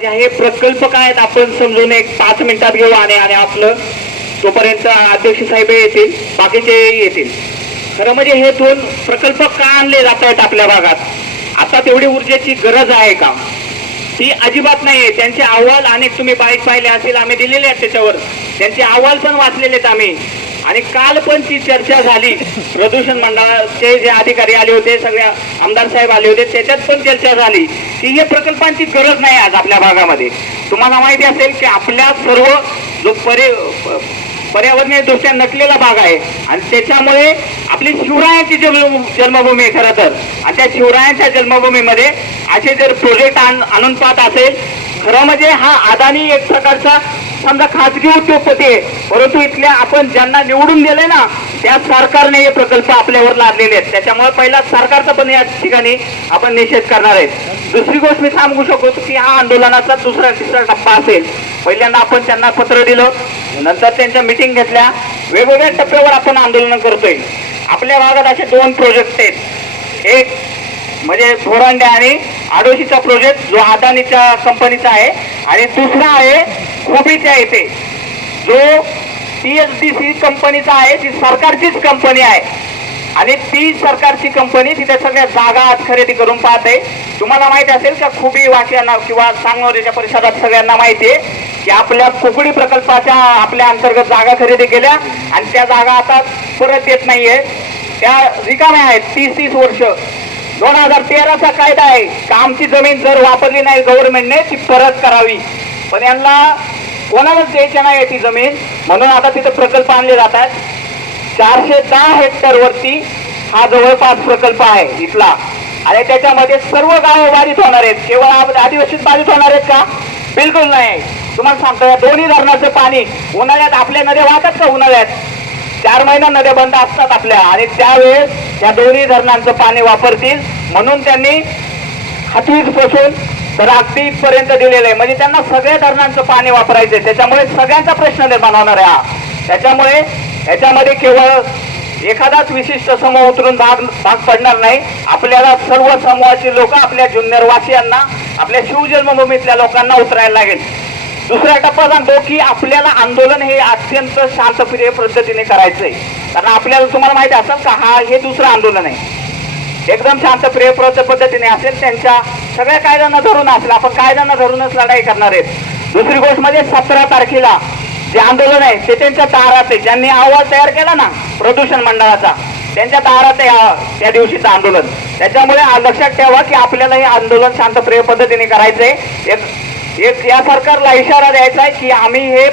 हे प्रकल्प काय आहेत आपण समजून एक 5 मिनिटात घेऊ आणि आपलं तोपर्यंत अध्यक्ष साहेब येतील, बाकीचे येतील. खरं म्हणजे हे 2 प्रकल्प का आणले जात आहेत आपल्या भागात? आता तेवढी ऊर्जेची गरज आहे का? ती अजिबात नाहीये. त्यांचे अहवाल अनेक तुम्ही पाहिले असेल, आम्ही दिलेले आहेत त्याच्यावर. त्यांचे अहवाल पण वाचलेले आहेत आम्ही. आणि काल पण ती चर्चा झाली, प्रदूषण मंडळाचे जे अधिकारी आले होते, सगळे आमदार साहेब आले होते, त्याच्यात पण चर्चा झाली की हे प्रकल्पांची गरज नाही आज आपल्या भागामध्ये. तुम्हाला माहिती असेल की आपल्या सर्व जो पर्यावरणीय दृष्ट्या नटलेला भाग आहे आणि त्याच्यामुळे आपली शिवरायांची जन्मभूमी आहे खरं तर. आणि त्या शिवरायांच्या जन्मभूमीमध्ये असे जर प्रोजेक्ट आणून पाहत असेल, खरं म्हणजे हा अदानी एक प्रकारचा समजा खाजगी उद्योगपती आहे, परंतु इथल्या आपण ज्यांना निवडून दिले ना त्या सरकारने हे प्रकल्प आपल्यावर लादलेले आहेत. त्याच्यामुळे पहिला सरकारचा पण या ठिकाणी आपण निषेध करणार आहेत. दुसरी गोष्ट मी सांगू शकतो की हा आंदोलनाचा तिसरा टप्पा असेल. पहिल्यांदा आपण त्यांना पत्र दिलं, नंतर त्यांच्या मिटिंग घेतल्या, वेगवेगळ्या टप्प्यावर आपण आंदोलन करतोय. आपल्या भागात असे 2 प्रोजेक्ट आहेत. एक म्हणजे थोरांडे आणि आडोशीचा प्रोजेक्ट जो अदानीच्या कंपनीचा आहे, आणि दुसरा आहे खुबीच्या येथे जो TSDC कंपनीचा आहे, ती सरकारचीच कंपनी आहे. आणि ती सरकारची कंपनी तिथे सगळ्या जागा आज खरेदी करून पाहते. तुम्हाला माहिती असेल का खुबी वासियांना किंवा सांगोल्याच्या परिसरात सगळ्यांना माहिती आहे की आपल्या कुकडी प्रकल्पाच्या आपल्या अंतर्गत जागा खरेदी केल्या आणि त्या जागा आता परत येत नाहीये, त्या रिकाम्या आहेत 30-30 वर्ष. 2013चा कायदा आहे का आमची जमीन जर वापरली नाही गव्हर्नमेंटने ती परत करावी, पण यांना कोणालाच द्यायची नाही ती जमीन. म्हणून आता तिथे प्रकल्प आणले जातात. 410 हेक्टर वरती हा जवळपास प्रकल्प आहे इथला. आणि त्याच्यामध्ये सर्व गावं बाधित होणार आहेत. केवळ आदिवासीच बाधित होणार आहेत का? बिलकुल नाही. तुम्हाला सांगतो या दोन्ही धरणाचं पाणी उन्हाळ्यात आपल्या नद्या वाहतात का? उन्हाळ्यात 4 महिना नद्या बंद असतात आपल्या, आणि त्यावेळेस या दोन्ही धरणांचं पाणी वापरतील. म्हणून त्यांनी हातवीजपासून तर अगदी इथपर्यंत दिलेलं आहे. म्हणजे त्यांना सगळ्या धरणांचं पाणी वापरायचंय. त्याच्यामुळे सगळ्यांचा प्रश्न निर्माण होणार आहे हा. त्याच्यामुळे याच्यामध्ये केवळ एखादाच विशिष्ट समूह उतरून भाग पडणार नाही. आपल्याला सर्व समूहाची लोक, आपल्या जुन्नरवासियांना, आपल्या शिवजन्मभूमीतल्या लोकांना उतरायला लागेल. दुसरा टप्पा सांगतो की आपल्याला आंदोलन हे अत्यंत शांतप्रिय पद्धतीने करायचंय. कारण आपल्याला तुम्हाला माहिती असेल का हे दुसरं आंदोलन आहे, एकदम शांतप्रिय पद्धतीने असेल, त्यांच्या सगळ्या कायद्यांना धरून असेल. आपण कायद्यांना धरूनच लढाई करणार आहेत. दुसरी गोष्ट म्हणजे 17 तारखेला जे आंदोलन आहे ते त्यांच्या दारात आहे. ज्यांनी अहवाल तयार केला ना प्रदूषण मंडळाचा, त्यांच्या दारात आहे त्या दिवशीचं आंदोलन. त्याच्यामुळे लक्षात ठेवा की आपल्याला हे आंदोलन शांतप्रिय पद्धतीने करायचंय. एक या सरकारला इशारा द्यायचा आहे की आम्ही हे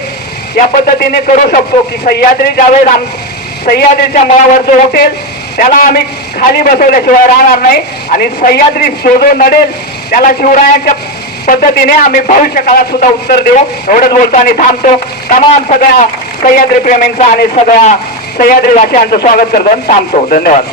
या पद्धतीने करू शकतो की सह्याद्री ज्यावेळेस सह्याद्रीच्या मुळावर जो उठेल त्याला आम्ही खाली बसवल्याशिवाय राहणार नाही. आणि सह्याद्री जो नडेल त्याला शिवरायांच्या पद्धतीने आम्ही भविष्य काळात सुद्धा उत्तर देऊ. एवढंच बोलतो आणि थांबतो. तमाम सगळ्या सह्याद्री प्रेमींचा आणि सगळ्या सह्याद्री वासियांचं स्वागत करतो आणि थांबतो. धन्यवाद.